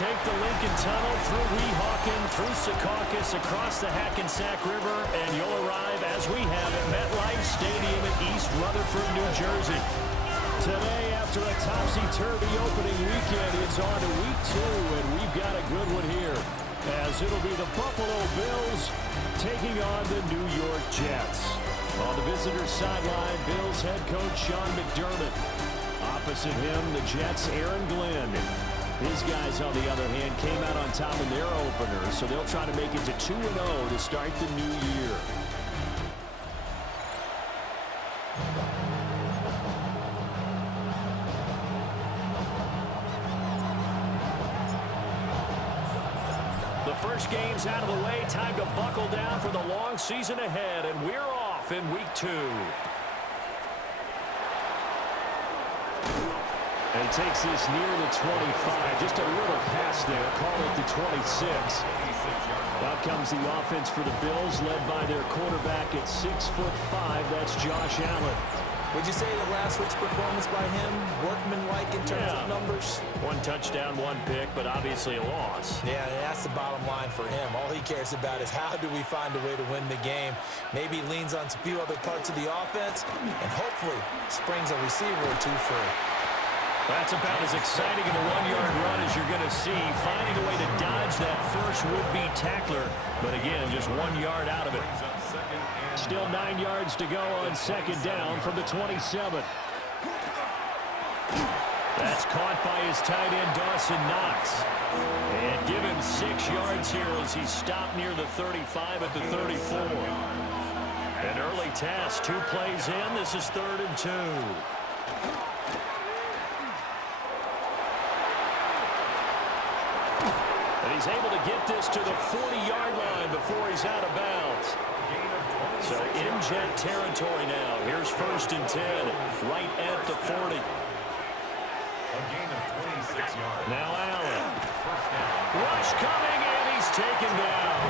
take the Lincoln Tunnel through Weehawken, through Secaucus, across the Hackensack River, and you'll arrive, as we have, at MetLife Stadium in East Rutherford, New Jersey. Today, after a topsy-turvy opening weekend, it's on to week 2, and we've got a good one here, as it'll be the Buffalo Bills taking on the New York Jets. On the visitor's sideline, Bills head coach Sean McDermott. Opposite him, the Jets' Aaron Glenn. His guys, on the other hand, came out on top in their opener, so they'll try to make it to 2-0 to start the new year. The first game's out of the way. Time to buckle down for the long season ahead, and we're off in week 2. And he takes this near the 25. Just a little pass there. Call it the 26. Out comes the offense for the Bills, led by their quarterback at 6'5". That's Josh Allen. Would you say that last week's performance by him, workmanlike in terms of numbers? 1 touchdown, 1 pick, but obviously a loss. Yeah, that's the bottom line for him. All he cares about is how do we find a way to win the game. Maybe he leans on a few other parts of the offense and hopefully springs a receiver or two free. That's about as exciting of a 1-yard run as you're going to see. Finding a way to dodge that first would-be tackler. But again, just 1 yard out of it. Still 9 yards to go on second down from the 27. That's caught by his tight end, Dawson Knox. And give him 6 yards here as he's stopped near the 35 at the 34. An early task, 2 plays in. This is 3rd and 2. And he's able to get this to the 40-yard line before he's out of bounds. So in Jet territory now. Here's 1st and 10, right at the 40. A gain of 26 yards. Now Allen. Rush coming, and he's taken down.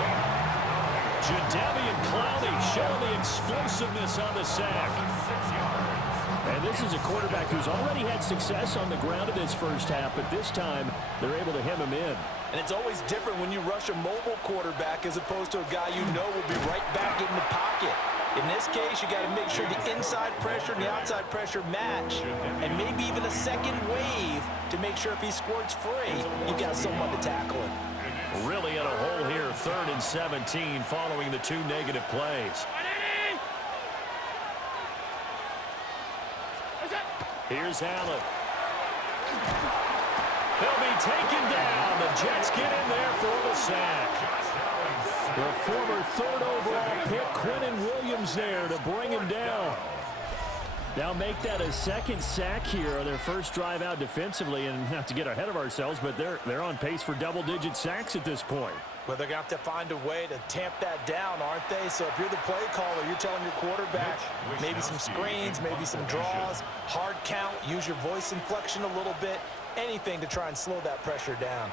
Jadeveon Clowney showing the explosiveness on the sack. 6 yards. And this is a quarterback who's already had success on the ground in this first half, but this time they're able to hem him in. And it's always different when you rush a mobile quarterback as opposed to a guy you know will be right back in the pocket. In this case, you got to make sure the inside pressure and the outside pressure match, and maybe even a second wave to make sure if he squirts free, you got someone to tackle him. Really in a hole here, 3rd and 17 following the 2 negative plays. Here's Allen. He'll be taken down. The Jets get in there for the sack. The former 3rd overall pick, Quinnen Williams, there to bring him down. Now make that a 2nd sack here on their first drive out defensively, and not to get ahead of ourselves, but they're on pace for double-digit sacks at this point. Well, they're going to have to find a way to tamp that down, aren't they? So if you're the play caller, you're telling your quarterback maybe some screens, maybe some draws, hard count, use your voice inflection a little bit, anything to try and slow that pressure down.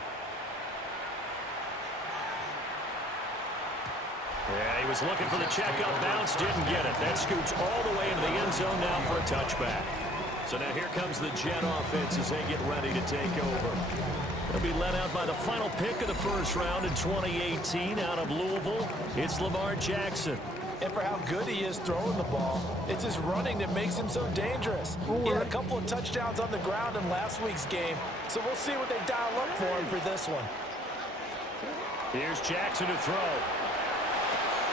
Yeah, he was looking for the checkup bounce, didn't get it. That scoots all the way into the end zone now for a touchback. So now here comes the Jet offense as they get ready to take over. They'll be led out by the final pick of the first round in 2018 out of Louisville. It's Lamar Jackson. And for how good he is throwing the ball, it's his running that makes him so dangerous. He had a couple of touchdowns on the ground in last week's game, so we'll see what they dial up for him for this one. Here's Jackson to throw.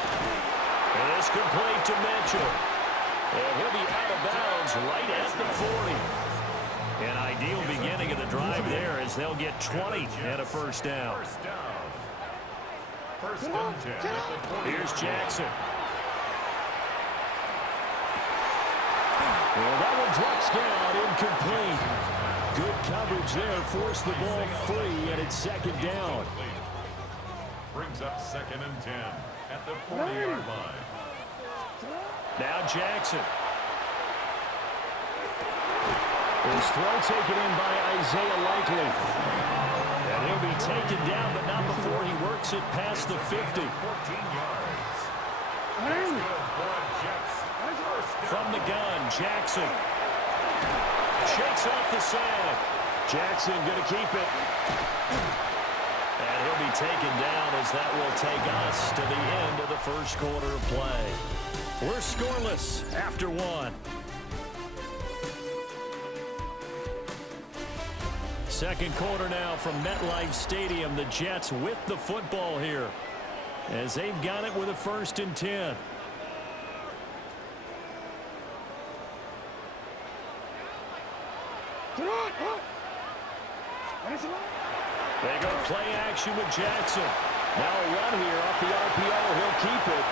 And it's complete to Mitchell. And he'll be out of bounds right at the 40. An ideal beginning of the drive there as they'll get 20 and a first down. First and 10. Here's Jackson. Well, that one drops down, incomplete. Good coverage there, forced the ball free, and it's 2nd down. Brings up 2nd and 10 at the 40-yard line. Now Jackson. His throw taken in by Isaiah Likely. And he'll be taken down, but not before he works it past the 50. 14 yards. That's good for the Jets. From the gun, Jackson. Shakes off the sack. Jackson going to keep it. And he'll be taken down as that will take us to the end of the first quarter of play. We're scoreless after one. Second quarter now from MetLife Stadium. The Jets with the football here as they've got it with a 1st and 10. They go play action with Jackson. Now a run here off the RPO. He'll keep it.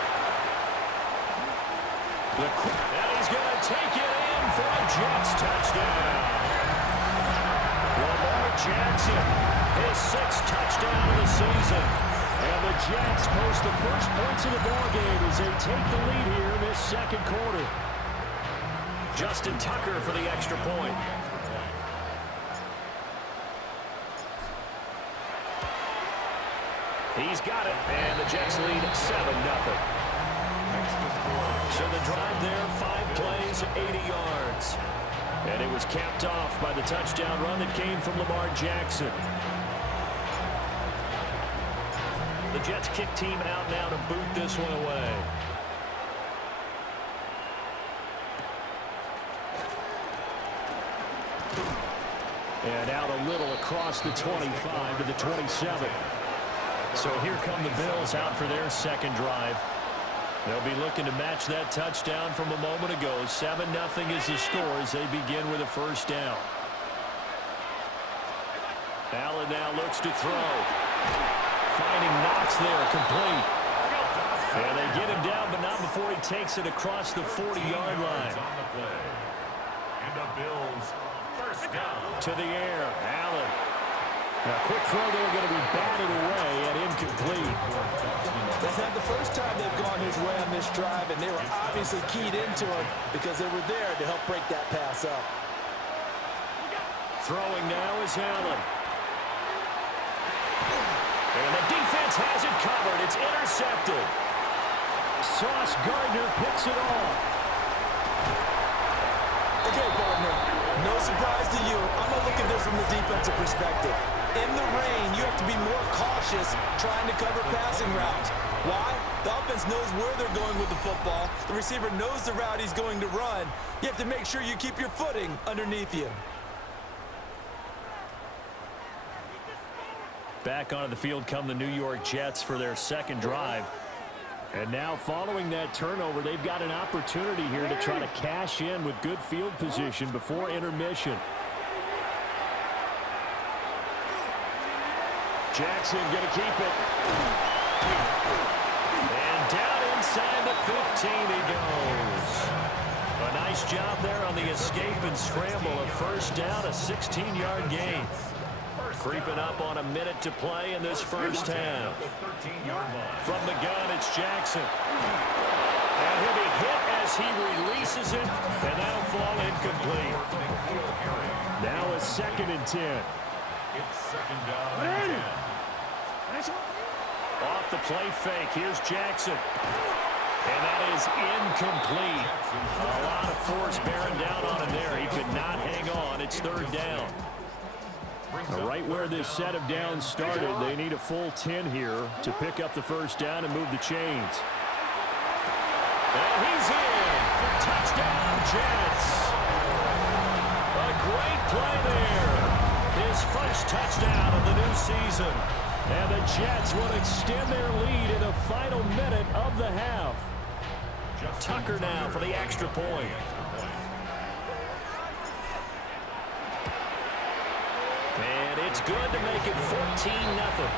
And he's going to take it in for a Jets touchdown. Lamar Jackson, his 6th touchdown of the season. And the Jets post the first points of the ballgame as they take the lead here in this second quarter. Justin Tucker for the extra point. He's got it, and the Jets lead 7-0. So the drive there, 5 plays, 80 yards. And it was capped off by the touchdown run that came from Lamar Jackson. The Jets kick team out now to boot this one away. And out a little across the 25 to the 27. So here come the Bills out for their second drive. They'll be looking to match that touchdown from a moment ago. 7-0 is the score as they begin with a 1st down. Allen now looks to throw. Finding Knox there, complete. And they get him down, but not before he takes it across the 40-yard line. And the Bills, 1st down. To the air, Allen. Now, quick throw there, going to be batted away and incomplete. That's not the first time they've gone his way on this drive, and they were obviously keyed into him because they were there to help break that pass up. Throwing now is Allen. And the defense has it covered. It's intercepted. Sauce Gardner picks it off. Okay, partner, no surprise to you. I'm going to look at this from the defensive perspective. In the rain, you have to be more cautious trying to cover passing routes. Why? The offense knows where they're going with the football. The receiver knows the route he's going to run. You have to make sure you keep your footing underneath you. Back onto the field come the New York Jets for their second drive. And now following that turnover, they've got an opportunity here to try to cash in with good field position before intermission. Jackson going to keep it. And down inside the 15 he goes. A nice job there on the escape and scramble. A 1st down, a 16-yard gain. Creeping up on a minute to play in this 1st half. From the gun, it's Jackson. And he'll be hit as he releases it, and that'll fall incomplete. Now a 2nd and 10. It's 2nd down and 10. Off the play fake, here's Jackson. And that is incomplete. A lot of force bearing down on him there. He could not hang on. It's 3rd down. Right where this set of downs started, they need a full 10 here to pick up the 1st down and move the chains. And he's in. Touchdown, Jets. A great play there. His 1st touchdown of the new season. And the Jets will extend their lead in the final minute of the half. Tucker now for the extra point. And it's good to make it 14-0.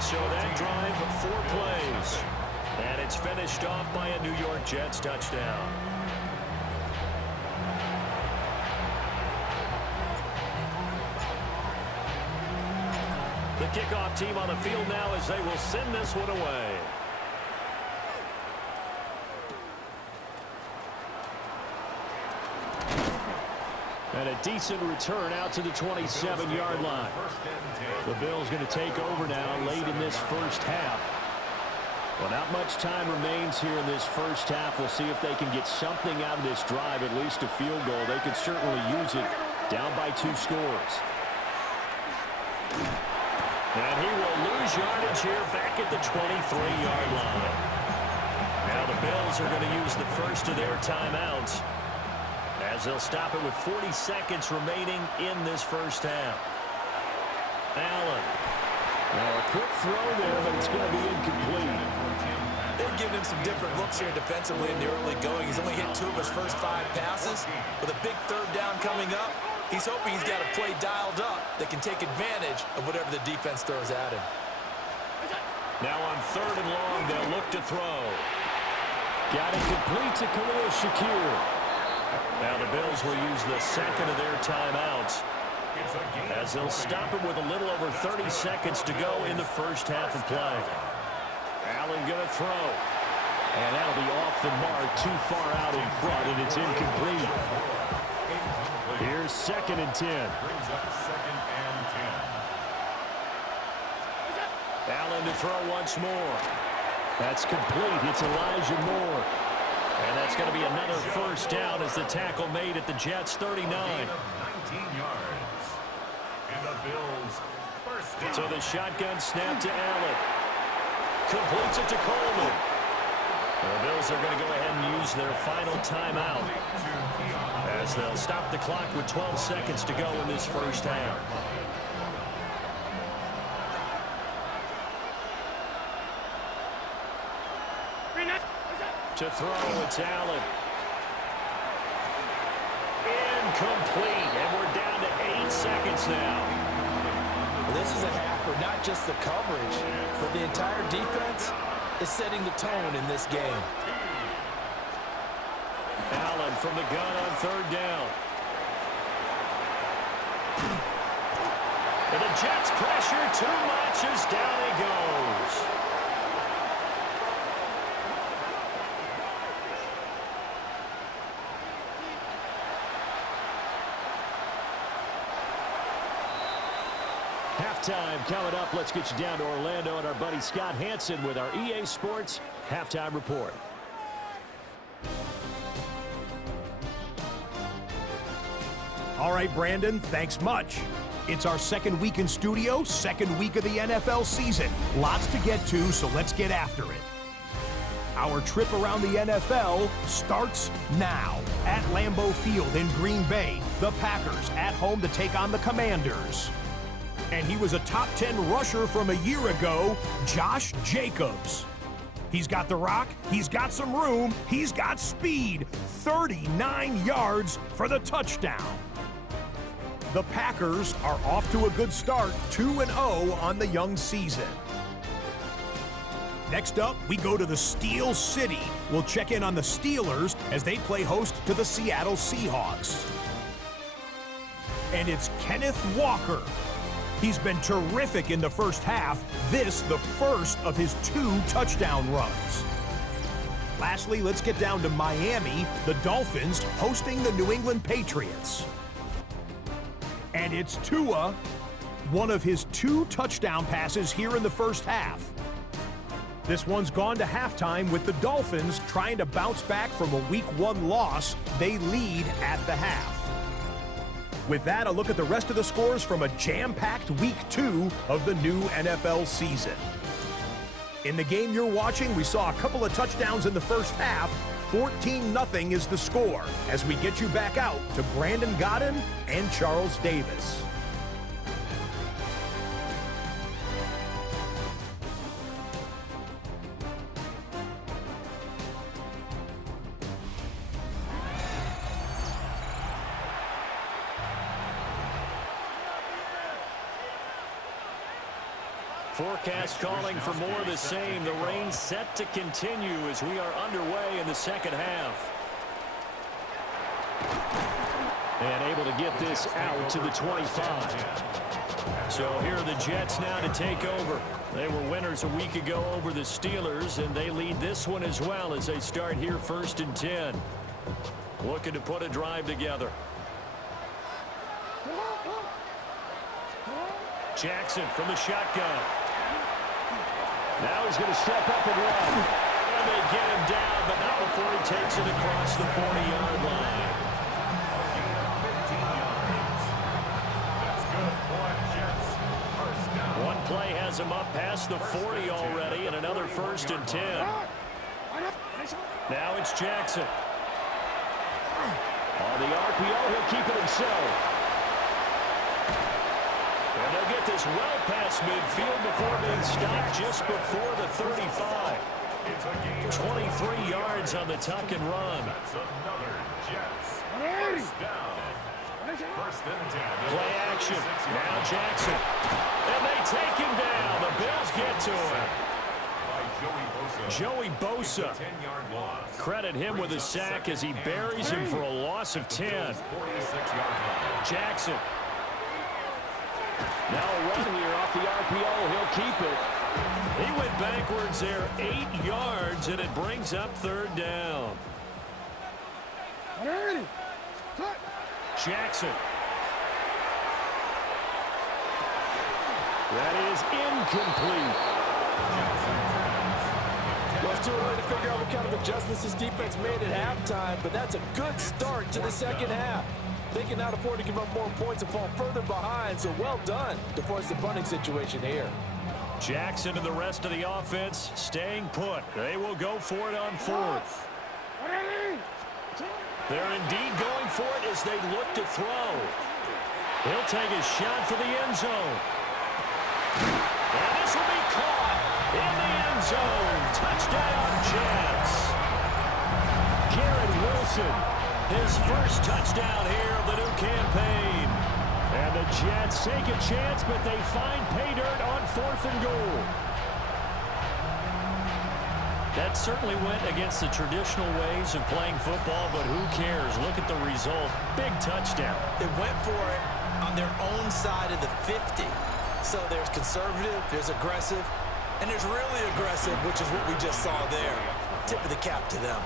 So that drive, 4 plays. And it's finished off by a New York Jets touchdown. The kickoff team on the field now as they will send this one away. And a decent return out to the 27-yard line. The Bills going to take over now late in this 1st half. Well, not much time remains here in this 1st half. We'll see if they can get something out of this drive, at least a field goal. They could certainly use it down by 2 scores. And he will lose yardage here back at the 23-yard line. Now the Bills are going to use the first of their timeouts as they'll stop it with 40 seconds remaining in this first half. Allen. Now a quick throw there, but it's going to be incomplete. They've given him some different looks here defensively in the early going. He's only hit 2 of his first 5 passes. With a big third down coming up, he's hoping he's got a play dialed up that can take advantage of whatever the defense throws at him. Now on 3rd and long, they'll look to throw. Got it complete to Khalil Shakir. Now the Bills will use the second of their timeouts as they'll stop it with a little over 30 seconds to go in the first half of play. Allen going to throw. And that'll be off the mark, too far out in front, and it's incomplete. Here's 2nd and 10. Brings up 2nd and 10. Allen to throw once more. That's complete. It's Elijah Moore. And that's going to be another first down as the tackle made at the Jets' 39. 19 yards. And the Bills first down. So the shotgun snap to Allen. Completes it to Coleman. The Bills are going to go ahead and use their final timeout as they'll stop the clock with 12 seconds to go in this first half. To throw, it's Allen. Incomplete, and we're down to 8 seconds now. Well, this is a half where not just the coverage, but the entire defense is setting the tone in this game. Allen from the gun on 3rd down. And the Jets pressure too much as down he goes. Halftime coming up. Let's get you down to Orlando and our buddy Scott Hansen with our EA Sports Halftime Report. All right, Brandon, thanks much. It's our 2nd week in studio, 2nd week of the NFL season. Lots to get to, so let's get after it. Our trip around the NFL starts now. At Lambeau Field in Green Bay, the Packers at home to take on the Commanders. And he was a top 10 rusher from a year ago, Josh Jacobs. He's got the rock, he's got some room, he's got speed. 39 yards for the touchdown. The Packers are off to a good start, 2-0 on the young season. Next up, we go to the Steel City. We'll check in on the Steelers as they play host to the Seattle Seahawks. And it's Kenneth Walker. He's been terrific in the first half. This, the first of his 2 touchdown runs. Lastly, let's get down to Miami, the Dolphins hosting the New England Patriots. And it's Tua, one of his 2 touchdown passes here in the first half. This one's gone to halftime with the Dolphins trying to bounce back from a Week 1 loss. They lead at the half. With that, a look at the rest of the scores from a jam-packed Week 2 of the new NFL season. In the game you're watching, we saw a couple of touchdowns in the first half. 14-0 is the score as we get you back out to Brandon Godden and Charles Davis. Forecast calling for more of the same. The rain set to continue as we are underway in the second half. And able to get this out to the 25. So here are the Jets now to take over. They were winners a week ago over the Steelers, and they lead this one as well as they start here 1st and 10. Looking to put a drive together. Jackson from the shotgun. Now he's going to step up and run. And they get him down, but not before he takes it across the 40-yard line. That's good for Jets. First down. One play has him up past the 40 already, and another 1st and 10. Now it's Jackson. On the RPO, he'll keep it himself. And they'll get this well past midfield before being stopped just before the 35. 23 yards on the tuck and run. That's another Jets. First down. First and 10. Play action. Now Jackson. And they take him down. The Bills get to him. Joey Bosa. 10-yard loss. Credit him with a sack as he buries him for a loss of 10. 46-yard line. Jackson. Now a run here off the RPO. He'll keep it. He went backwards there 8 yards, and it brings up 3rd down. Jackson. That is incomplete. Well, it's too early to figure out what kind of adjustments this defense made at halftime, but that's a good start to the second half. They can now afford to give up more points and fall further behind, so well done to force the punting situation here. Jackson and the rest of the offense staying put. They will go for it on 4th. They're indeed going for it as they look to throw. He'll take a shot for the end zone. And this will be caught in the end zone. Touchdown, Jets. Garrett Wilson, his first touchdown here of the new campaign. And the Jets take a chance, but they find pay dirt on 4th and goal. That certainly went against the traditional ways of playing football, but who cares? Look at the result. Big touchdown. They went for it on their own side of the 50. So there's conservative, there's aggressive, and there's really aggressive, which is what we just saw there. Tip of the cap to them.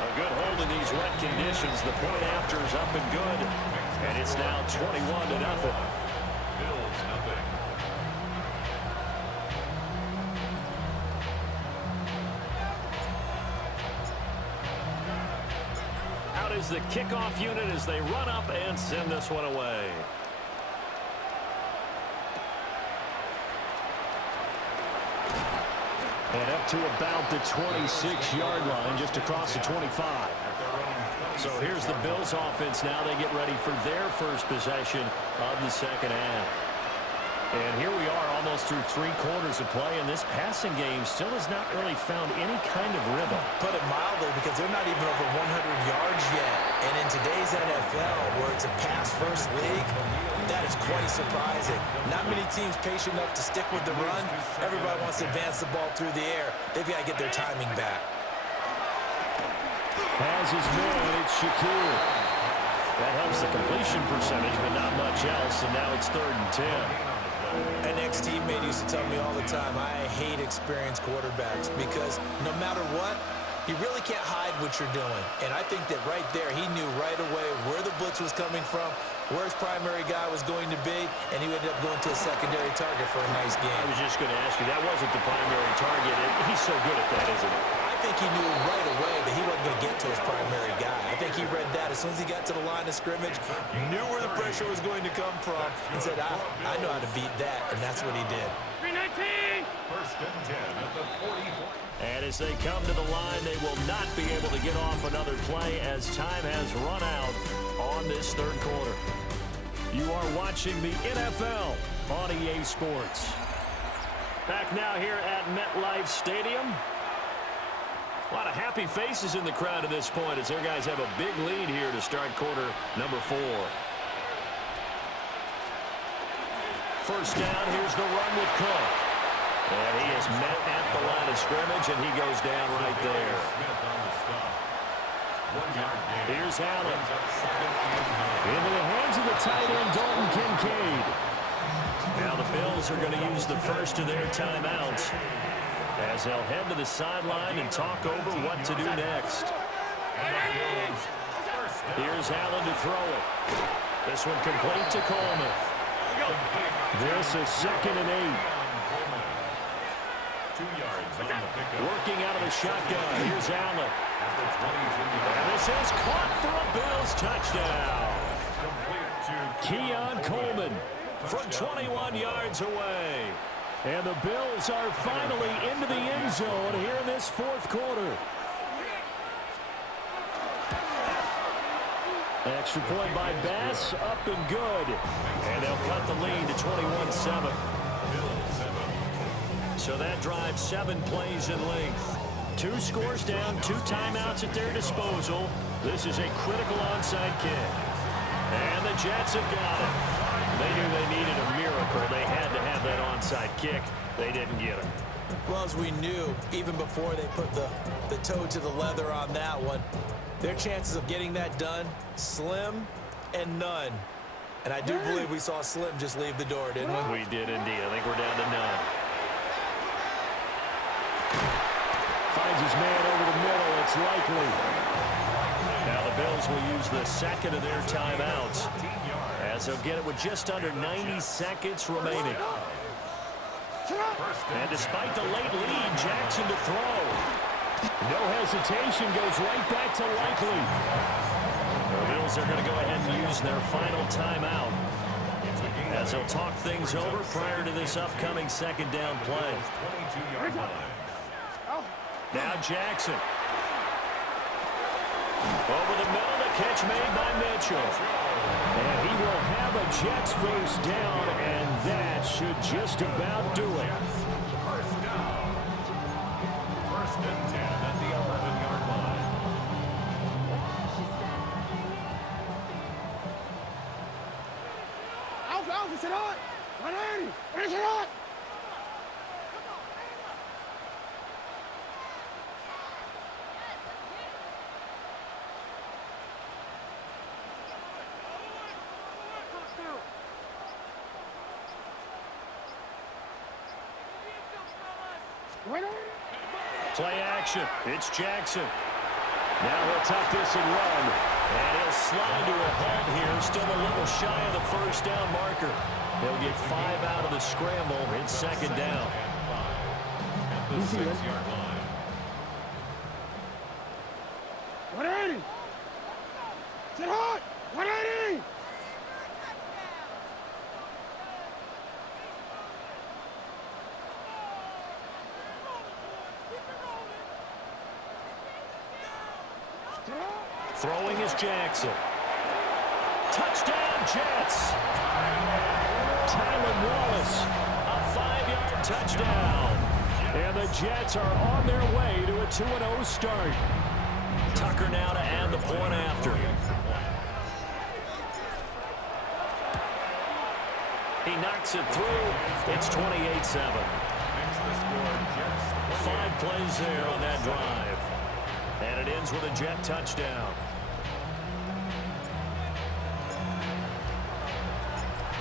A good hold in these wet conditions. The point after is up and good. And it's now 21-0. Bills nothing. Out is the kickoff unit as they run up and send this one away. And up to about the 26-yard line, just across the 25. So here's the Bills offense now. They get ready for their first possession of the second half. And here we are almost through 3 quarters of play, and this passing game still has not really found any kind of rhythm. Put it mildly, because they're not even over 100 yards yet. And in today's NFL, where it's a pass-first league, that is quite surprising. Not many teams patient enough to stick with the run. Everybody wants to advance the ball through the air. They've got to get their timing back. Has his man, it's Shakir. That helps the completion percentage, but not much else, and now it's 3rd and 10. An ex-teammate used to tell me all the time, I hate experienced quarterbacks because no matter what, you really can't hide what you're doing. And I think that right there, he knew right away where the blitz was coming from, where his primary guy was going to be, and he ended up going to a secondary target for a nice game. I was just going to ask you, that wasn't the primary target, and he's so good at that, isn't he? I think he knew right away that he wasn't going to get to his primary guy. I think he read that as soon as he got to the line of scrimmage, knew where the pressure was going to come from, and said, I know how to beat that, and that's what he did. 319. First and 10 at the 44. And as they come to the line, they will not be able to get off another play as time has run out on this 3rd quarter. You are watching the NFL on EA Sports. Back now here at MetLife Stadium. A lot of happy faces in the crowd at this point as their guys have a big lead here to start quarter number 4. First down, here's the run with Cook. And he is met at the line of scrimmage, and he goes down right there. Here's Allen. Into the hands of the tight end, Dalton Kincaid. Now the Bills are going to use the first of their timeouts as they'll head to the sideline and talk over what to do next. Here's Allen to throw it. This one complete to Coleman. This is 2nd and 8. 2 yards on the pickup. Working out of the shotgun. Here's Allen. And this is caught for a Bills touchdown. Keon Coleman from 21 yards away. And the Bills are finally into the end zone here in this fourth quarter. Extra point by Bass, up and good. And they'll cut the lead to 21-7. So that drives 7 plays in length. 2 scores down, 2 timeouts at their disposal. This is a critical onside kick. And the Jets have got it. They knew they needed a miracle. They had to have that onside kick. They didn't get it. Well, as we knew, even before they put the toe to the leather on that one, their chances of getting that done, slim and none. And I do believe we saw Slim just leave the door, didn't we? We did indeed. I think we're down to none. Finds his man over the middle. It's likely. Now the Bills will use the second of their timeouts, as they'll get it with just under 90 seconds remaining. And despite the late lead, Jackson to throw. No hesitation, goes right back to Likely. The Bills are going to go ahead and use their final timeout, as they'll talk things over prior to this upcoming second down play. Now Jackson. Over the middle, the catch made by Mitchell. And he will have a Jets first down, and that should just about do it. First down. First and 10 at the 11-yard line. Alpha, sit on! 180! Finish it on! Play action. It's Jackson. Now he'll tuck this and run. And he'll slide to a halt here. Still a little shy of the first down marker. He'll get 5 out of the scramble. It's second down. At the 6-yard line. 180! Sit hot! 180! Throwing is Jackson. Touchdown, Jets. Tylen Wallace, a 5-yard touchdown. And the Jets are on their way to a 2-0 start. Tucker now to add the point after. He knocks it through. It's 28-7. 5 plays there on that drive. And it ends with a Jet touchdown.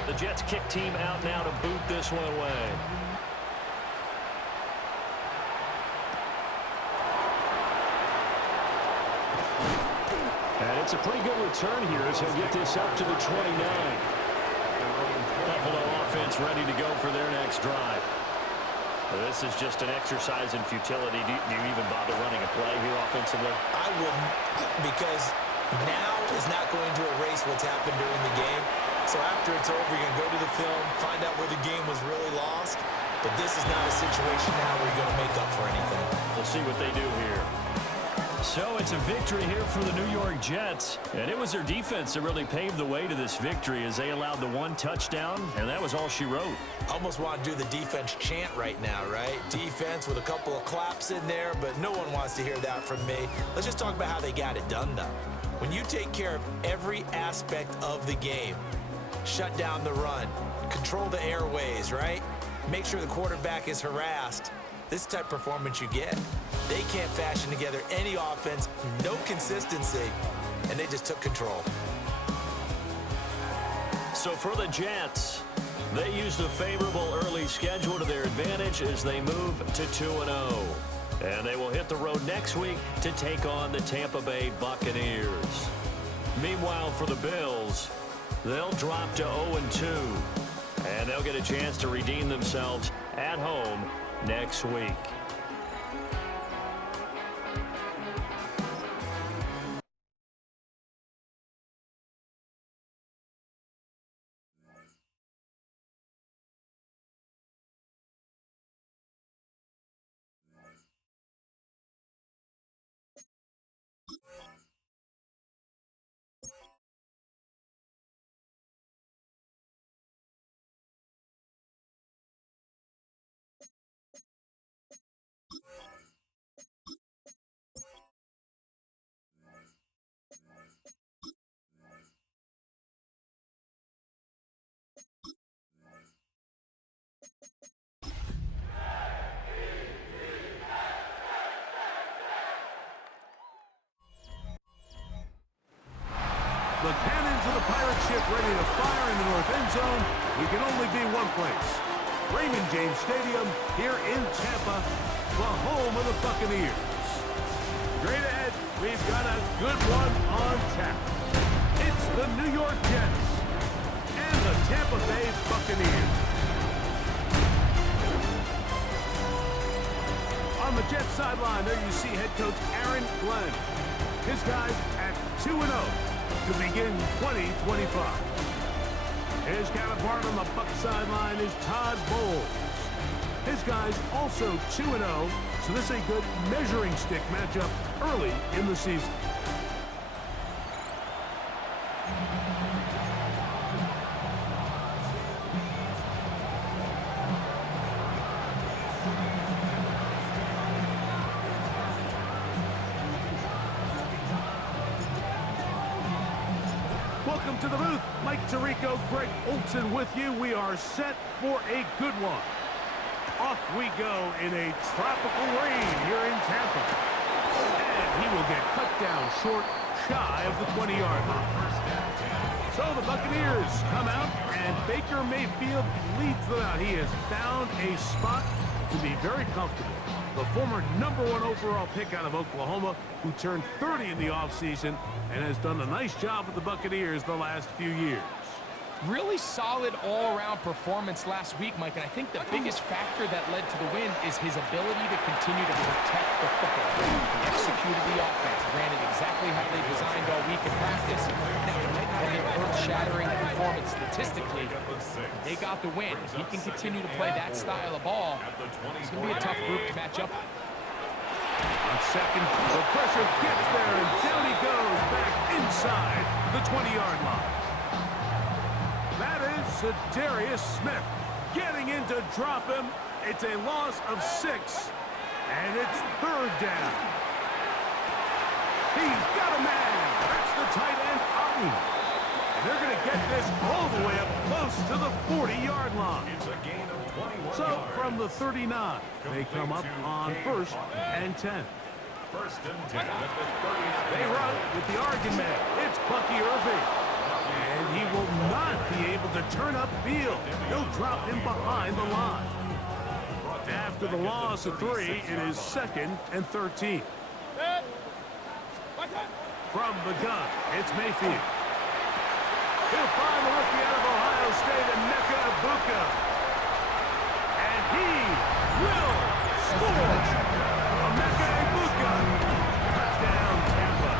The Jets kick team out now to boot this one away. And it's a pretty good return here as he'll get this up to the 29. Buffalo offense ready to go for their next drive. This is just an exercise in futility. Do you even bother running a play here offensively? I wouldn't, because now is not going to erase what's happened during the game. So after it's over, you're going to go to the film, find out where the game was really lost. But this is not a situation now where you're going to make up for anything. We'll see what they do here. So it's a victory here for the New York Jets. And it was their defense that really paved the way to this victory as they allowed the 1 touchdown, and that was all she wrote. Almost want to do the defense chant right now, right? Defense with a couple of claps in there, but no one wants to hear that from me. Let's just talk about how they got it done, though. When you take care of every aspect of the game, shut down the run, control the airways, right? Make sure the quarterback is harassed. This type of performance you get. They can't fashion together any offense, no consistency, and they just took control. So for the Jets, they used a favorable early schedule to their advantage as they move to 2-0. And they will hit the road next week to take on the Tampa Bay Buccaneers. Meanwhile, for the Bills, they'll drop to 0-2. And they'll get a chance to redeem themselves at home next week. The cannons of the pirate ship ready to fire in the north end zone. We can only be one place. Raymond James Stadium here in Tampa, the home of the Buccaneers. Straight ahead, we've got a good one on tap. It's the New York Jets and the Tampa Bay Buccaneers. On the Jets sideline, there you see head coach Aaron Glenn. His guys at 2-0 to begin 2025. His counterpart on the Buck sideline is Todd Bowles. His guys also 2-0, so this is a good measuring stick matchup early in the season. Welcome to the booth. Mike Tirico, Greg Olson with you. We are set for a good one. Off we go in a tropical rain here in Tampa. And he will get cut down short, shy of the 20-yard line. So the Buccaneers come out, and Baker Mayfield leads them out. He has found a spot to be very comfortable. The former #1 overall pick out of Oklahoma, who turned 30 in the offseason and has done a nice job with the Buccaneers the last few years. Really solid all-around performance last week, Mike, and I think the biggest factor that led to the win is his ability to continue to protect the football. He executed the offense, ran it exactly how they designed all week in practice. Now, it might not be an earth-shattering performance statistically, but they got the win. If he can continue to play that style of ball, it's going to be a tough group to match up with. On second, the pressure gets there, and down he goes back inside the 20-yard line. That is Darius Smith getting in to drop him. It's a loss of 6, and it's third down. He's got a man. That's the tight end, Otten. And they're going to get this all the way up close to the 40-yard line. It's a gain of 21 So yards. from the 39, they come up on 1st and 10. First and 10 at the 39. They run with the argument. It's Bucky Irving. And he will not be able to turn upfield. He'll drop him behind the line. After the loss of 3, it is 2nd and 13. From the gun, it's Mayfield. He'll find the rookie out of Ohio State, Emeka Egbuka. And he will score. Emeka Egbuka. Touchdown, Tampa.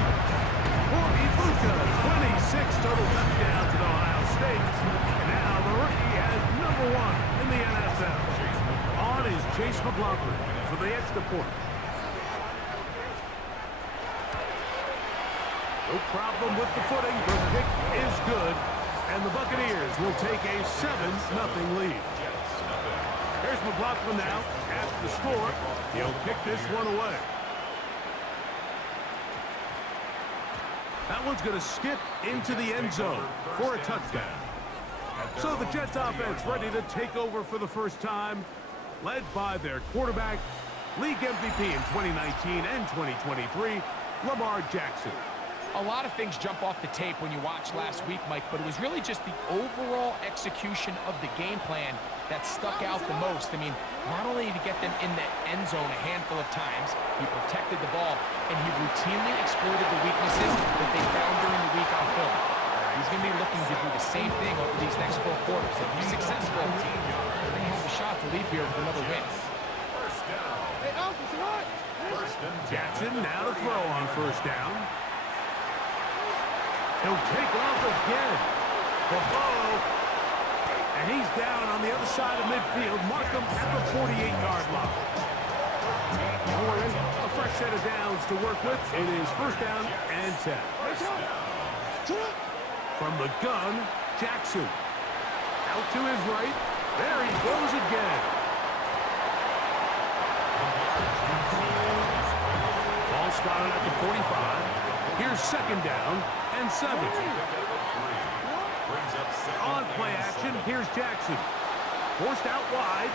For Egbuka, 26 total touchdowns at Ohio State. And now the rookie has #1 in the NFL. On is Chase McLaughlin for the extra point. No problem with the footing. The kick is good. And the Buccaneers will take a 7-0 lead. Here's McLaughlin now. After the score, he'll kick this one away. That one's going to skip into the end zone for a touchdown. So the Jets offense ready to take over for the first time, led by their quarterback, league MVP in 2019 and 2023, Lamar Jackson. A lot of things jump off the tape when you watch last week, Mike, but it was really just the overall execution of the game plan that stuck out the most. I mean, not only did he get them in the end zone a handful of times, he protected the ball, and he routinely exploited the weaknesses that they found during the week on film. He's going to be looking to do the same thing over these next 4 quarters. If he's successful, they're going to have a shot to leave here with another win. First down. Hey, Alpha, say hi. First and 10. Jackson now to throw on first down. He'll take off again. And he's down on the other side of midfield. Mark him at the 48-yard line. A fresh set of downs to work with. It is first down and 10. From the gun, Jackson. Out to his right. There he goes again. Ball spotted at the 45. Here's second down and 7. On play action, here's Jackson. Forced out wide.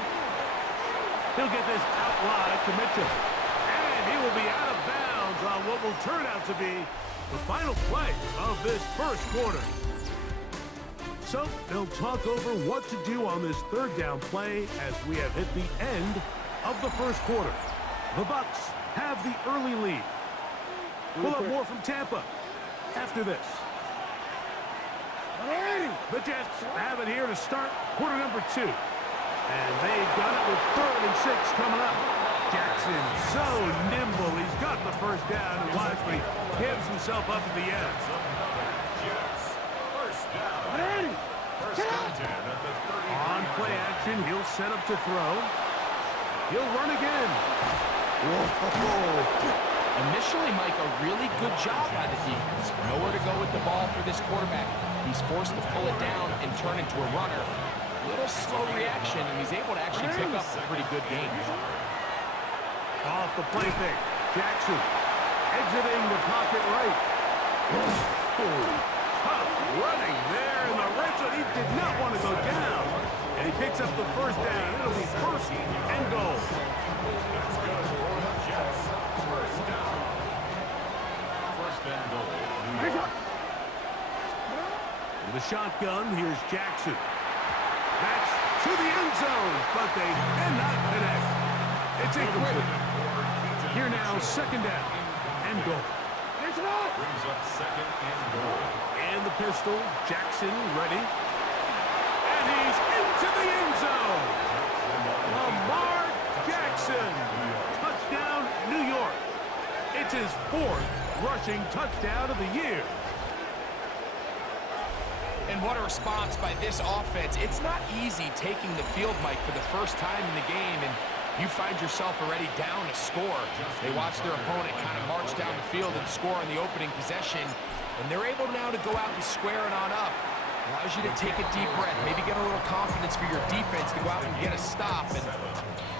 He'll get this out wide to Mitchell. And he will be out of bounds on what will turn out to be the final play of this first quarter. So they'll talk over what to do on this third down play as we have hit the end of the first quarter. The Bucs have the early lead. We'll have more from Tampa after this. The Jets have it here to start quarter number 2. And they've got it with 3rd and 6 coming up. Jackson so nimble. He's got the first down and wisely gives himself up at the end. On play action, he'll set up to throw. He'll run again. Whoa. Initially, Mike, a really good job by the defense. Nowhere to go with the ball for this quarterback. He's forced to pull it down and turn into a runner. Little slow reaction, and he's able to actually pick up a pretty good gain. Off the play fake. Jackson exiting the pocket right. Tough running there in the red zone. He did not want to go down. And he picks up the first down. It'll be 1st and goal. That's good for the Jets. First down. 1st and goal. New York. In the shotgun, here's Jackson. That's to the end zone, but they cannot connect. It's incomplete. Here now, 2nd down and goal. Brings up 2nd and goal. And the pistol, Jackson ready. And he's into the end zone. Lamar Jackson. Touchdown, New York. It's his 4th rushing touchdown of the year. And what a response by this offense. It's not easy taking the field, Mike, for the first time in the game, and you find yourself already down a score. They watch their opponent kind of march down the field and score on the opening possession, and they're able now to go out and square it on up. Allows you to take a deep breath, maybe get a little confidence for your defense to go out and get a stop, and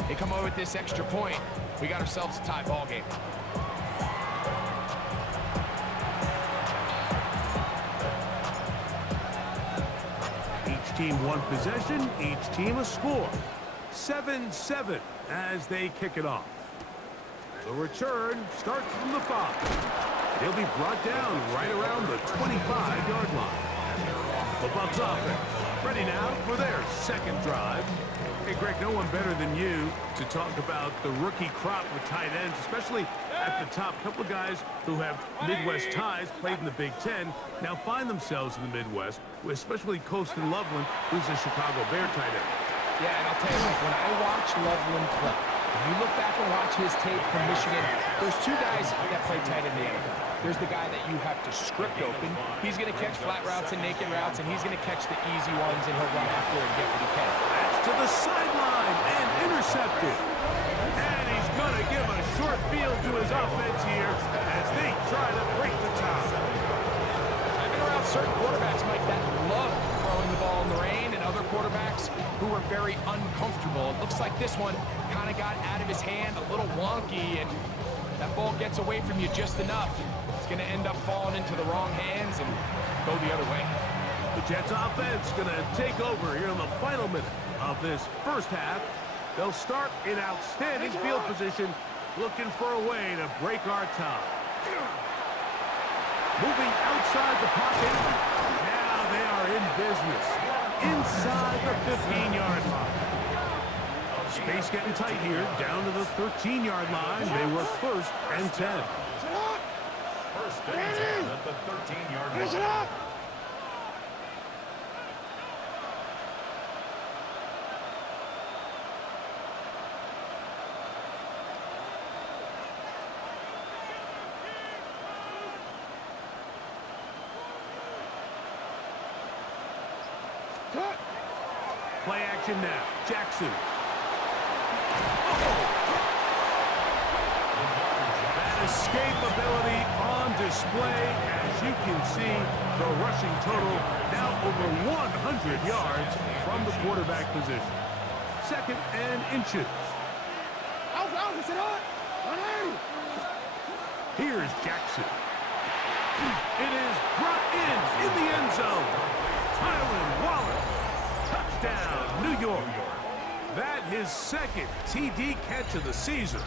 they come over with this extra point. We got ourselves a tie ball game. Each team one possession, each team a score. 7-7 as they kick it off. The return starts from the 5. He'll be brought down right around the 25-yard line. The Bucs offense ready now for their 2nd drive. Hey, Greg, no one better than you to talk about the rookie crop with tight ends, especially at the top. A couple of guys who have Midwest ties, played in the Big Ten, now find themselves in the Midwest, especially Colston Loveland, who's a Chicago Bear tight end. Yeah, and I'll tell you what, when I watch Loveland play, when you look back and watch his tape from Michigan, there's 2 guys that play tight in the NFL. There's the guy that you have to script open. He's going to catch flat routes and naked routes, and he's going to catch the easy ones, and he'll run after and get what he can. That's to the sideline and intercepted. And he's going to give a short field to his offense here as they try to break the tie. I've been around certain quarterbacks, Mike, that love throwing the ball in the rain, and other quarterbacks who are very uncomfortable. It looks like this one kind of got out of his hand, a little wonky, and that ball gets away from you just enough. It's going to end up falling into the wrong hands and go the other way. The Jets offense going to take over here in the final minute of this first half. They'll start in outstanding field position, looking for a way to break our tie. Moving outside the pocket. Now they are in business. Inside the 15-yard line. Space getting tight here. Down to the 13-yard line. They work 1st and 10. 1st and 10 at the 13-yard line. up! Play action now. Jackson. That escapability on display. As you can see, the rushing total now over 100 yards from the quarterback position. 2nd and inches. Alpha, sit on! 180! Here's Jackson. It is brought in the end zone. Tylan Wallace. Touchdown, New York. That his 2nd TD catch of the season.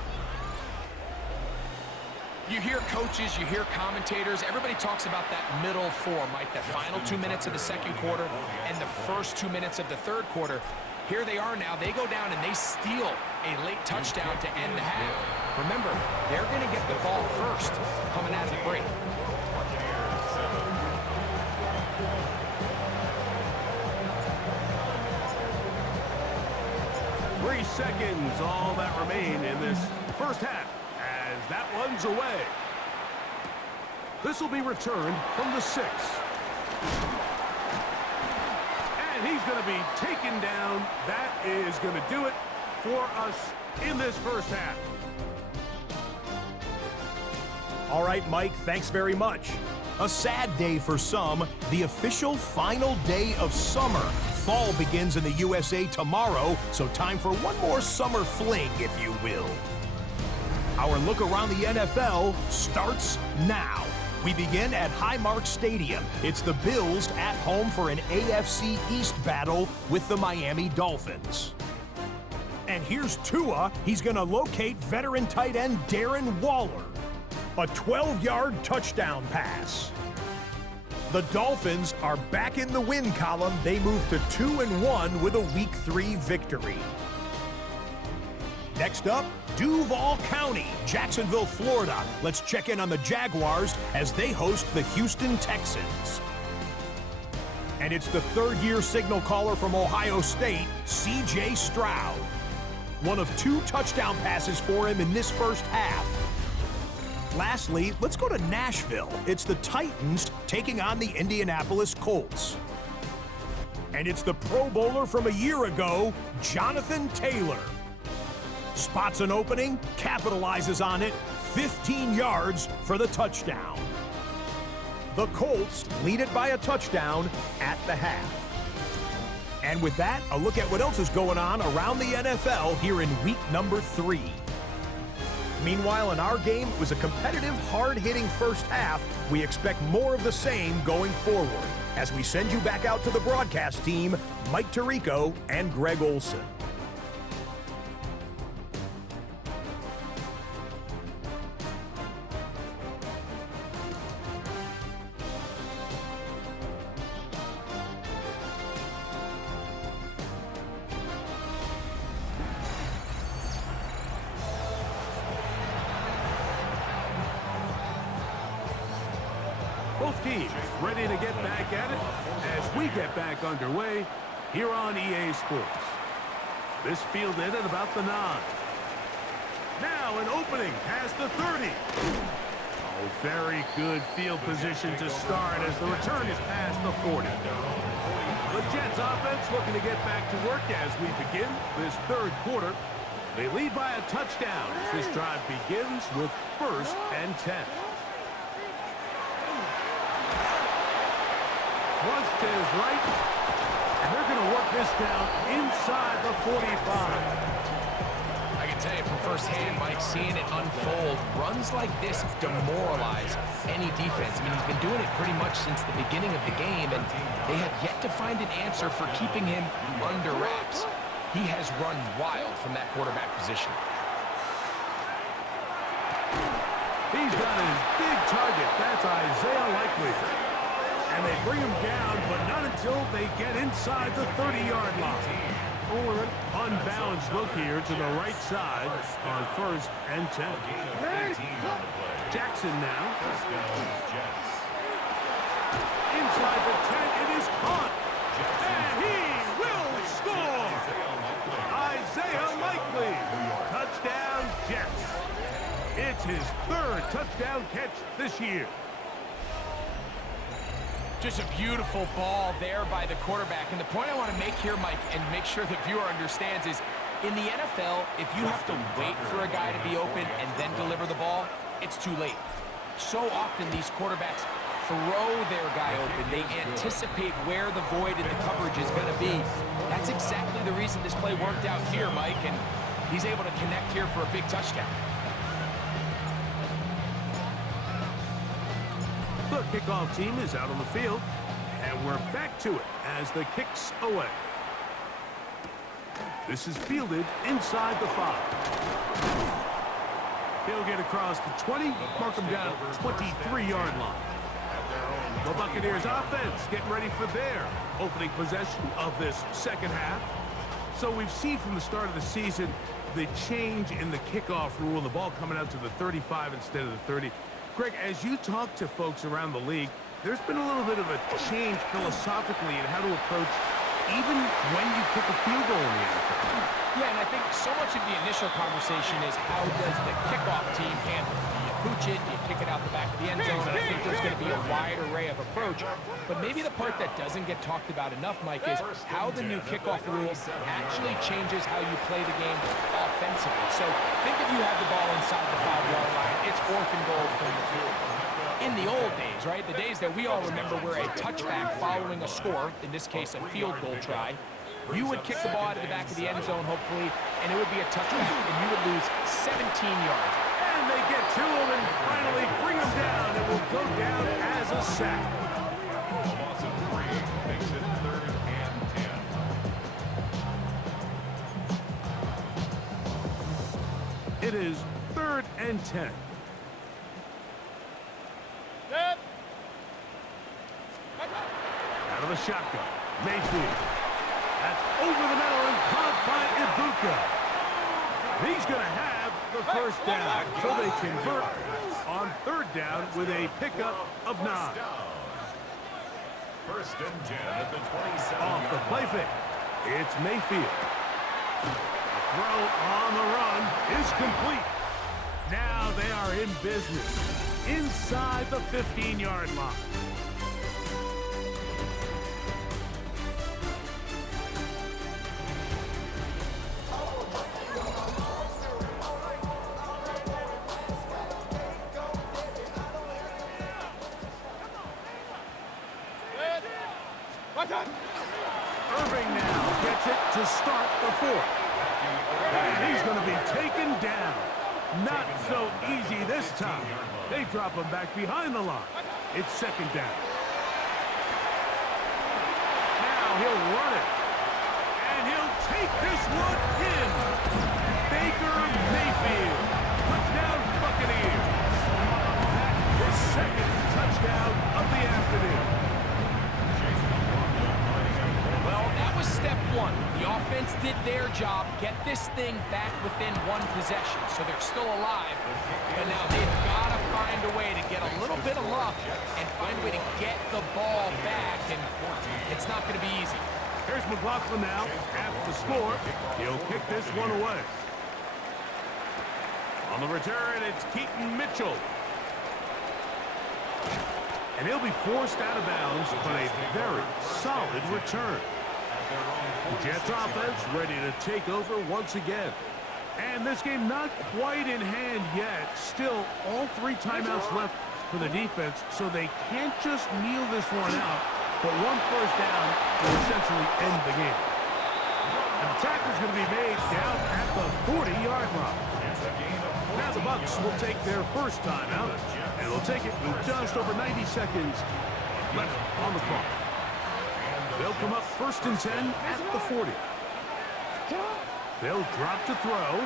You hear coaches, you hear commentators, everybody talks about that middle four, Mike, the final 2 minutes of the second quarter and the first 2 minutes of the third quarter. Here they are now. They go down and they steal a late touchdown to end the half. Remember, they're going to get the ball first coming out of the break. Seconds, all that remain in this first half as that one's away. This will be returned from the 6. And he's going to be taken down. That is going to do it for us in this first half. All right, Mike, thanks very much. A sad day for some, the official final day of summer. Fall begins in the USA tomorrow, so time for one more summer fling, if you will. Our look around the NFL starts now. We begin at Highmark Stadium. It's the Bills at home for an AFC East battle with the Miami Dolphins. And here's Tua. He's going to locate veteran tight end Darren Waller. A 12-yard touchdown pass. The Dolphins are back in the win column. They move to 2-1 with a Week 3 victory. Next up, Duval County, Jacksonville, Florida. Let's check in on the Jaguars as they host the Houston Texans. And it's the third-year signal caller from Ohio State, C.J. Stroud. One of 2 touchdown passes for him in this first half. Lastly, let's go to Nashville. It's the Titans taking on the Indianapolis Colts. And it's the Pro Bowler from a year ago, Jonathan Taylor. Spots an opening, capitalizes on it, 15 yards for the touchdown. The Colts lead it by a touchdown at the half. And with that, a look at what else is going on around the NFL here in week number 3. Meanwhile, in our game, it was a competitive, hard-hitting first half. We expect more of the same going forward as we send you back out to the broadcast team, Mike Tirico and Greg Olson. Both teams ready to get back at it as we get back underway here on EA Sports. This fielded at about the 9. Now an opening past the 30. Oh, very good field position to start as the return is past the 40. The Jets offense looking to get back to work as we begin this third quarter. They lead by a touchdown as this drive begins with 1st and 10. Thrust is right, and they're going to work this down inside the 45. I can tell you from firsthand, Mike, seeing it unfold, runs like this demoralize any defense. I mean, he's been doing it pretty much since the beginning of the game, and they have yet to find an answer for keeping him under wraps. He has run wild from that quarterback position. He's got his big target. That's Isaiah Likely. And they bring him down, but not until they get inside the 30-yard line. Unbalanced look here to the right side on 1st and 10. Jackson now. Inside the 10, it is caught. And he will score. Isaiah Likely. Touchdown, Jets. It's his 3rd touchdown catch this year. Just a beautiful ball there by the quarterback. And the point I want to make here, Mike, and make sure the viewer understands is, in the NFL, if you have to wait for a guy to be open and then deliver the ball, it's too late. So often these quarterbacks throw their guy open. They anticipate where the void in the coverage is going to be. That's exactly the reason this play worked out here, Mike, and he's able to connect here for a big touchdown. The kickoff team is out on the field, and we're back to it as the kick's away. This is fielded inside the 5. He'll get across the 20, mark him down at the 23-yard line. The Buccaneers offense getting ready for their opening possession of this second half. So we've seen from the start of the season the change in the kickoff rule, the ball coming out to the 35 instead of the 30. Greg, as you talk to folks around the league, there's been a little bit of a change philosophically in how to approach even when you kick a field goal in the NFL. Yeah, and I think so much of the initial conversation is how does the kickoff team handle it? Do you pooch it? Do you kick it out the back of the end zone? And I think there's going to be a wide array of approach. But maybe the part that doesn't get talked about enough, Mike, is how the new kickoff rule actually changes how you play the game offensively. So think if you have the ball inside the 5-yard line, it's 4th and goal from the field. In the old days, right, the days that we all remember where a touchback following a score, in this case a field goal try, you would kick the ball out of the back of the end zone, hopefully, and it would be a touchback, and you would lose 17 yards. And they get to him and finally bring him down. It will go down as a sack. A loss of 3 makes it 3rd and 10. It is 3rd and 10. Out of the shotgun, Mayfield. That's over the middle and caught by Ibuka. He's going to have the first down, so they convert on 3rd down with a pickup of 9. 1st and 10 at the 27. Off the play fake, it's Mayfield. The throw on the run is complete. Now they are in business inside the 15-yard line. Irving now gets it to start the 4th. And he's going to be taken down. Not so easy this time. They drop him back behind the line. It's 2nd down. Now he'll run it. And he'll take this one in. Baker Mayfield. Touchdown Buccaneers. That is 2nd touchdown of the afternoon. Well, that was step 1. The offense did their job, get this thing back within 1 possession, so they're still alive. But now they've got to find a way to get a little bit of luck and find a way to get the ball back, and it's not going to be easy. Here's McLaughlin now. After the score, he'll kick this one away. On the return, it's Keaton Mitchell. And he'll be forced out of bounds, but a very solid return. The Jets offense ready to take over once again. And this game not quite in hand yet. Still, all 3 timeouts left for the defense, so they can't just kneel this one out, but 1 first down will essentially end the game. And the tackle's going to be made down at the 40-yard line. Now the Bucs will take their first timeout, and they'll take it with just over 90 seconds left on the clock. They'll come up 1st and 10 at the 40. They'll drop to throw.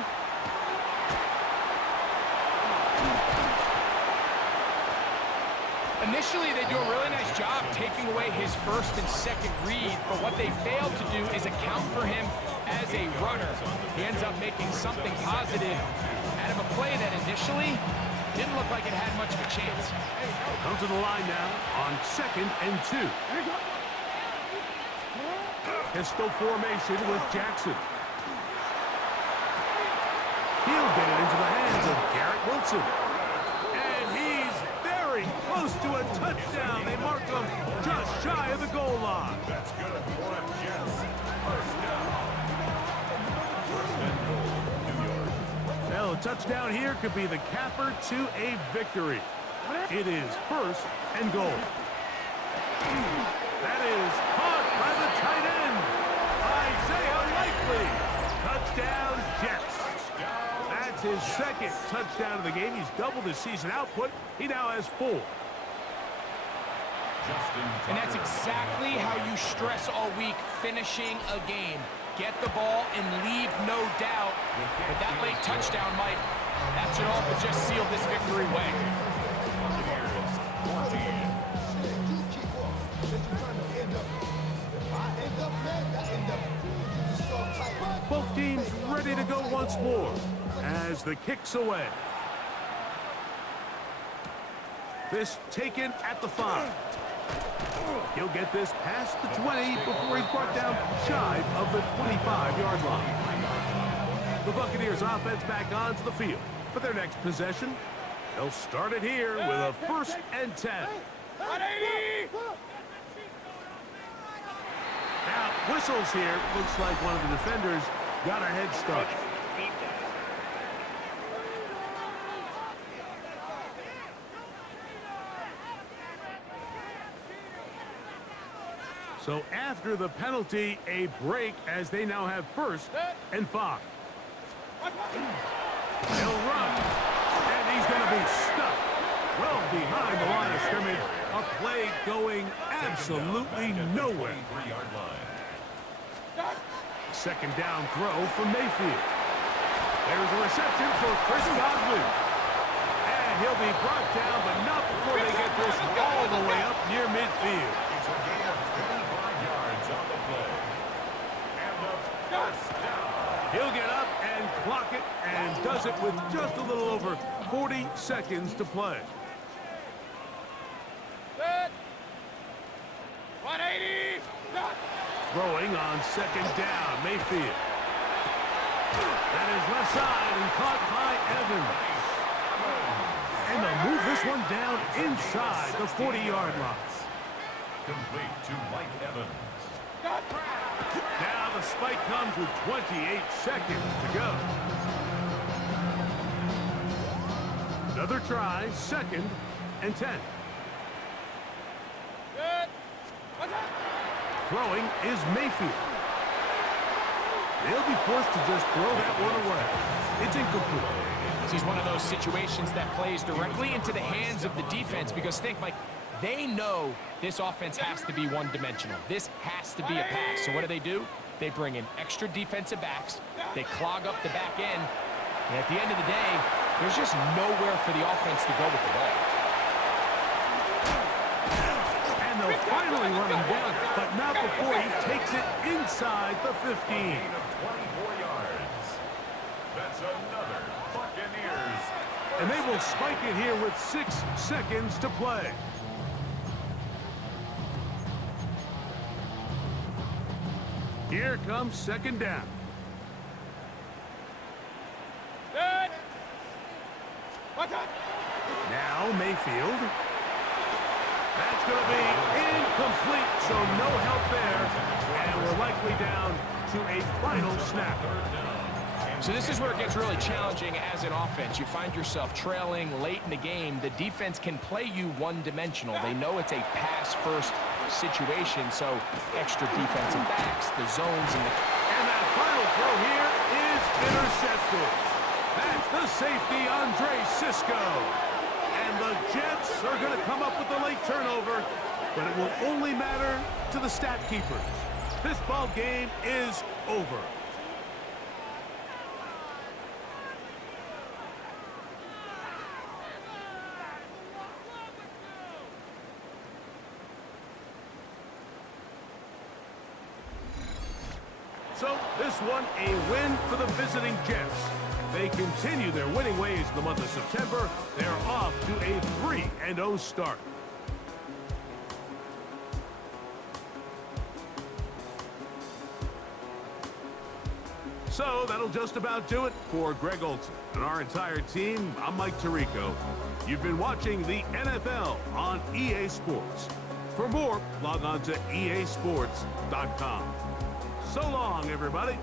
Initially, they do a really nice job taking away his 1st and 2nd read, but what they failed to do is account for him as a runner. He ends up making something positive out of a play that initially didn't look like it had much of a chance. Come to the line now on 2nd and 2. Pistol formation with Jackson. He'll get it into the hands of Garrett Wilson. And he's very close to a touchdown. They mark him just shy of the goal line. That's good for the Jets. 1st down. 1st and goal, New York. Well, a touchdown here could be the capper to a victory. It is 1st and goal. That is caught by the tight end, Isaiah Likely. Touchdown, Jets. That's his 2nd touchdown of the game. He's doubled his season output. He now has 4. And that's exactly how you stress all week, finishing a game. Get the ball and leave no doubt. But that late touchdown, Mike, That should all but just seal this victory away. Buccaneers, 14. Both teams ready to go once more as the kick's away. This taken at the 5. He'll get this past the 20 before he's brought down shy of the 25-yard line. The Buccaneers offense back onto the field for their next possession. They'll start it here with a 1st and 10. 180! Now, whistles here. Looks like one of the defenders got a head start. So after the penalty, a break as they now have 1st and 5. He'll run, and he's going to be stuck well behind the line of scrimmage. A play going absolutely nowhere. 3-yard line. 2nd down throw from Mayfield. There's a reception for Chris Godwin. And he'll be brought down, but not before they get this all the way up near midfield. It's a gain of 25 yards on the play. And the first down. He'll get up and clock it, and does it with just a little over 40 seconds to play. 180! Throwing on 2nd down, Mayfield. That is left side and caught by Evans. And they'll move this one down inside the 40-yard line. Complete to Mike Evans. Now the spike comes with 28 seconds to go. Another try, 2nd and 10. Throwing is Mayfield. They'll be forced to just throw that one away. It's incomplete. This is one of those situations that plays directly into the hands of the defense because think, Mike, they know this offense has to be one-dimensional. This has to be a pass. So what do? They bring in extra defensive backs. They clog up the back end. And at the end of the day, there's just nowhere for the offense to go with the ball. And they'll finally run him down, but not before he takes it inside the 15. Gain of 24 yards. That's another Buccaneers. And they will spike it here with 6 seconds to play. Here comes 2nd down. Now Mayfield. That's going to be incomplete, so no help there. And we're likely down to a final snap. So this is where it gets really challenging as an offense. You find yourself trailing late in the game. The defense can play you one-dimensional. They know it's a pass-first situation, so extra defensive backs, the zones, and that final throw here is intercepted. That's the safety, Andre Sisco. And the Jets are going to come up with the late turnover, but it will only matter to the stat keepers. This ball game is over. So this one a win for the visiting Jets. They continue their winning ways in the month of September. They're off to a 3-0 start. So that'll just about do it for Greg Olson and our entire team. I'm Mike Tirico. You've been watching the NFL on EA Sports. For more, log on to easports.com. So long, everybody.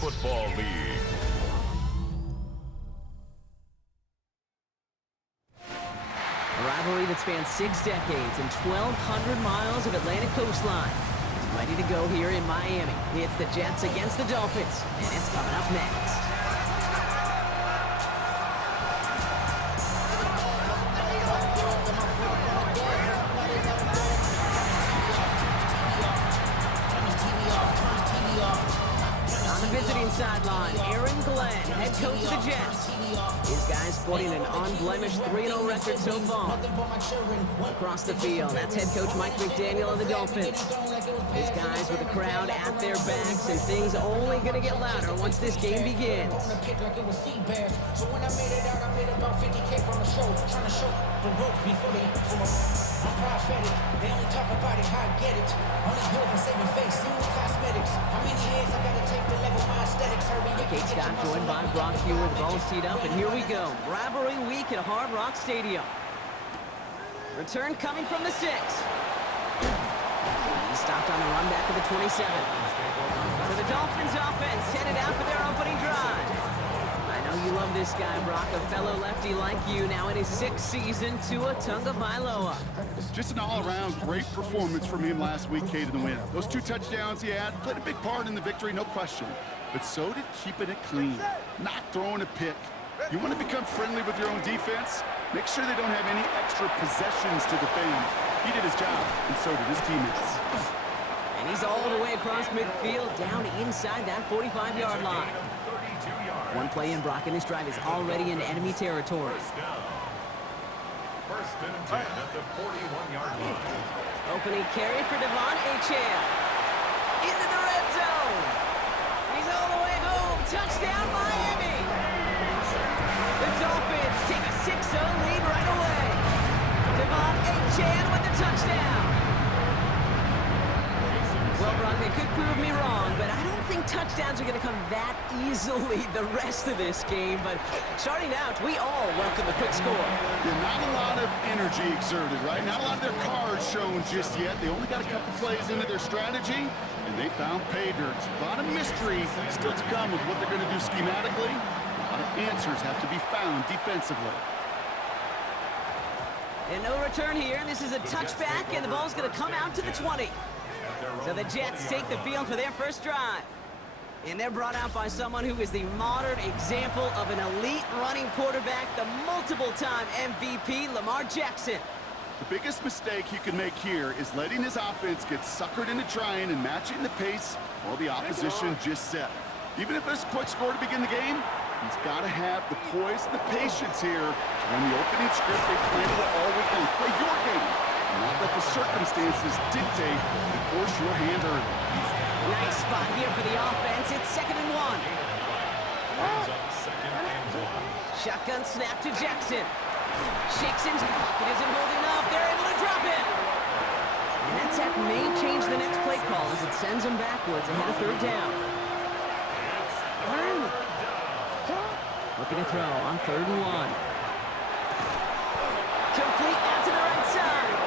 Football League. A rivalry that spans 6 decades and 1,200 miles of Atlantic coastline is ready to go here in Miami. It's the Jets against the Dolphins, and it's coming up next. On the visiting sideline, Aaron Glenn, head coach of the Jets. His guys sporting an unblemished 3-0 record so far. Across the field, that's head coach Mike McDaniel of the Dolphins. His guys with the crowd at their backs, and things only going to get louder once this game begins. So when I made it out, I made about 50K from the show, trying to show the ropes before they from I'm prophetic. They only talk about it, how I get it. Only good for saving face, new cosmetics. How many years I gotta take to level my aesthetics? Hurry up. Kate Scott joined by Brock Hewer, the ball's teed up, and here we go. Rivalry week at Hard Rock Stadium. Return coming from the 6. He stopped on the run back of the 27. So the Dolphins offense headed out for their opening drive. I know you love this guy, Brock, a fellow lefty like you, now in his 6th season, Tua Tagovailoa. Just an all-around great performance from him last week, Kate, in the win. Those 2 touchdowns he had played a big part in the victory, no question. But so did keeping it clean, not throwing a pick. You want to become friendly with your own defense? Make sure they don't have any extra possessions to defend. He did his job, and so did his teammates. And he's all the way across midfield, down inside that 45-yard line. One play in, Brock, and this drive is already in enemy territory. First and 10 at the 41-yard line. Opening carry for Devon Achane. Into the red zone. He's all the way home. Touchdown, Miami. The Dolphins take a 6-0 lead right away. Devon Achane with the touchdown. Well, Brock, they could prove me wrong, but I don't think touchdowns are going to come that easily the rest of this game. But starting out, we all welcome the quick score. Yeah, not a lot of energy exerted, right? Not a lot of their cards shown just yet. They only got a couple plays into their strategy, and they found pay dirt. A lot of mystery still to come with what they're going to do schematically. A lot of answers have to be found defensively. And no return here. This is a touchback, and the ball's going to come out to the 20. So the Jets take the field for their first drive. And they're brought out by someone who is the modern example of an elite running quarterback, the multiple-time MVP, Lamar Jackson. The biggest mistake he can make here is letting his offense get suckered into trying and matching the pace while the opposition just set. Even if it's a quick score to begin the game, he's got to have the poise and the patience here to run the opening script they planned for all week long. Play your game. Not let the circumstances dictate and force your hand early. Nice spot here for the offense. It's 2nd and 1. Shotgun snap to Jackson. Shakes him. Pocket isn't holding up. They're able to drop it. And that sack may change the next play call as it sends him backwards ahead of 3rd down. Looking to throw on 3rd and 1. Complete out to the right side.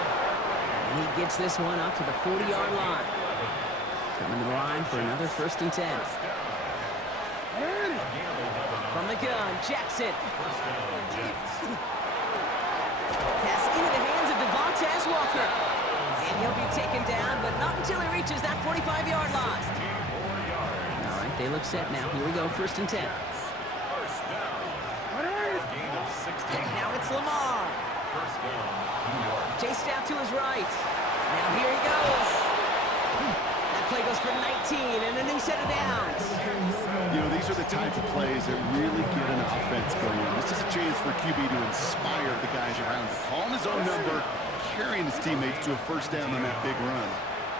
And he gets this one up to the 40-yard line. Coming to the line for another 1st and 10. From the gun, Jackson. Pass into the hands of Devontae Walker. And he'll be taken down, but not until he reaches that 45-yard line. All right, they look set now. Here we go, 1st and 10. Now it's Lamar. Chased out to his right. Now here he goes. That play goes for 19 and a new set of downs. You know, these are the type of plays that really get an offense going. This is a chance for QB to inspire the guys around him. Calling his own number, carrying his teammates to a 1st down on that big run.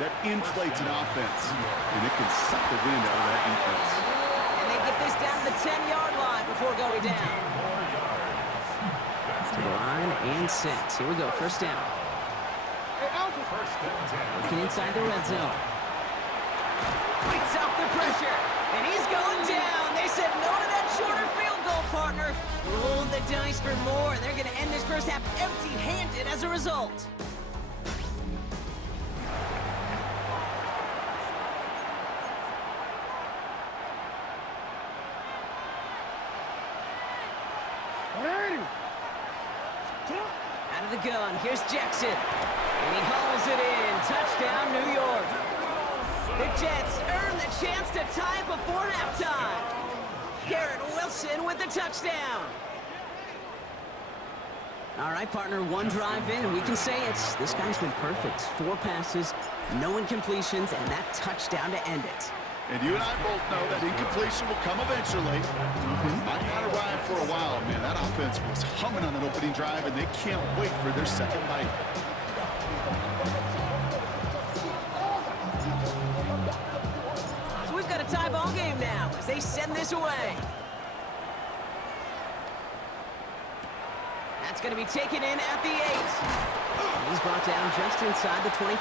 That inflates an offense, and it can suck the wind out of that defense. And they get this down to the 10-yard line before going down. To the line and set. Here we go, 1st down. Looking inside the red zone. Fights off the pressure, and he's going down. They said no to that shorter field goal, partner. Roll the dice for more. They're going to end this first half empty-handed as a result. Out of the gun, here's Jackson. And he hauls it in. Touchdown, New York. The Jets earn the chance to tie before halftime. Garrett Wilson with the touchdown. All right, partner, one drive in, and we can say it's this guy's been perfect. 4 passes, no incompletions, and that touchdown to end it. And you and I both know that incompletion will come eventually. Might not arrive for a while. Man, that offense was humming on that opening drive, and they can't wait for their second bite. So we've got a tie ball game now as they send this away. That's going to be taken in at the 8. And he's brought down just inside the 25.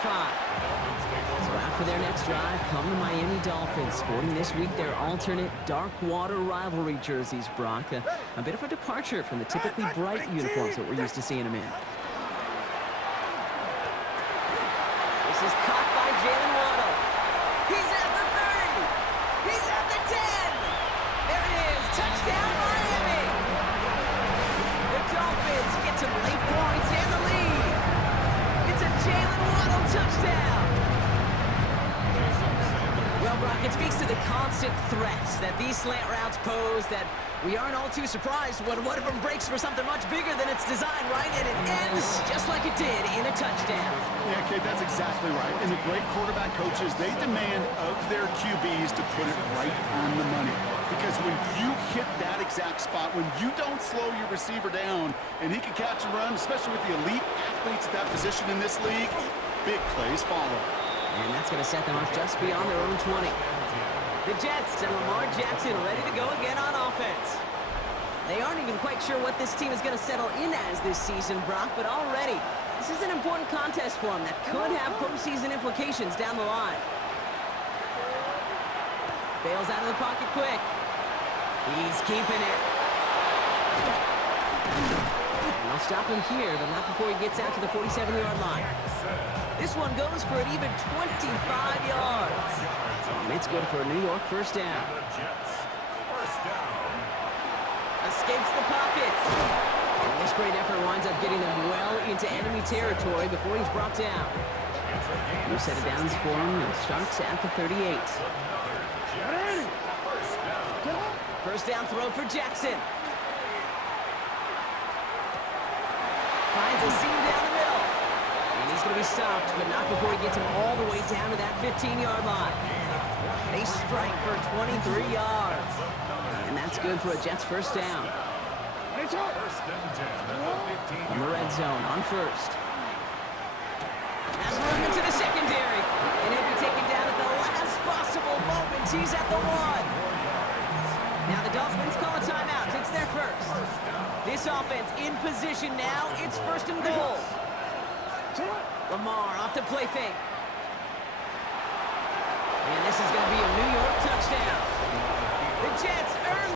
So after their next drive, come the Miami Dolphins, sporting this week their alternate dark water rivalry jerseys, Brock. A bit of a departure from the typically bright uniforms that we're used to seeing them in. This is caught by Jalen Waddle. He's at the 30. He's at the 10. There it is. Touchdown, Miami. The Dolphins get some late points and the lead. It's a Jalen Waddle touchdown. Well, Brock, it speaks to the constant threats that these slant routes pose, that we aren't all too surprised when one of them breaks for something much bigger than its design, right? And it ends just like it did in a touchdown. Yeah, Kate, that's exactly right. And the great quarterback coaches, they demand of their QBs to put it right on the money. Because when you hit that exact spot, when you don't slow your receiver down, and he can catch and run, especially with the elite athletes at that position in this league, big plays follow. And that's going to set them up just beyond their own 20. The Jets and Lamar Jackson ready to go again on offense. They aren't even quite sure what this team is going to settle in as this season, Brock, but already this is an important contest for them that could have postseason implications down the line. Bails out of the pocket quick. He's keeping it. And they'll stop him here, but not before he gets out to the 47-yard line. This one goes for an even 25 yards. And it's good for a New York first down. Escapes the pocket. And this great effort winds up getting him well into enemy territory before he's brought down. New set of downs for him and starts at the 38. First down throw for Jackson. Finds a seam down the middle. And he's going to be stopped, but not before he gets him all the way down to that 15-yard line. They strike for 23 yards. And that's good for a Jets first down. From the red zone on first. Has room into the secondary. And he'll be taken down at the last possible moment. He's at the 1. Now the Dolphins call a timeout. It's their first. This offense in position now. It's first and goal. Lamar off the play fake. And this is going to be a New York touchdown. The Jets earn